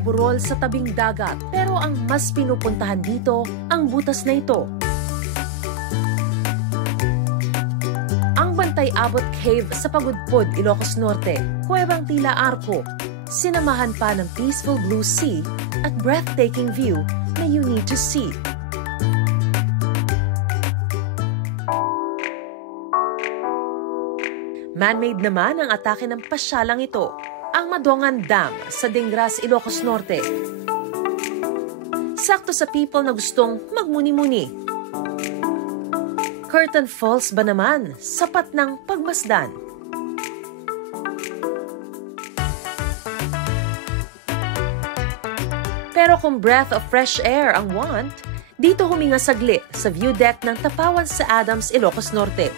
na burol sa tabing dagat, pero ang mas pinupuntahan dito, ang butas na ito. Ang Bantay Abot Cave sa Pagudpod, Ilocos Norte, kuwebang tila arko, sinamahan pa ng peaceful blue sea at breathtaking view na you need to see. Man-made naman ang atake ng pasyalang ito, ang Madongan Dam sa Dingras, Ilocos Norte. Sakto sa people na gustong magmuni-muni. Curtain Falls ba naman, sapat ng pagmasdan. Pero kung breath of fresh air ang want, dito huminga saglit sa view deck ng Tapawan sa Adams, Ilocos Norte.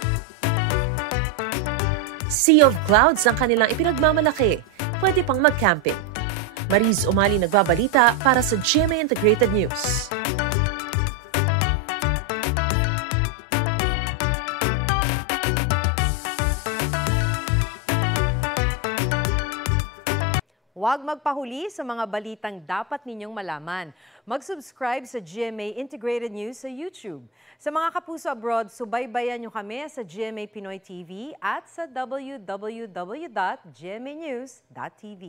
Sea of Clouds ang kanilang ipinagmamalaki. Pwede pang mag-camping. Mariz Umali nagbabalita para sa GMA Integrated News. Huwag magpahuli sa mga balitang dapat ninyong malaman. Mag-subscribe sa GMA Integrated News sa YouTube. Sa mga kapuso abroad, subaybayan nyo kami sa GMA Pinoy TV at sa www.gmanews.tv.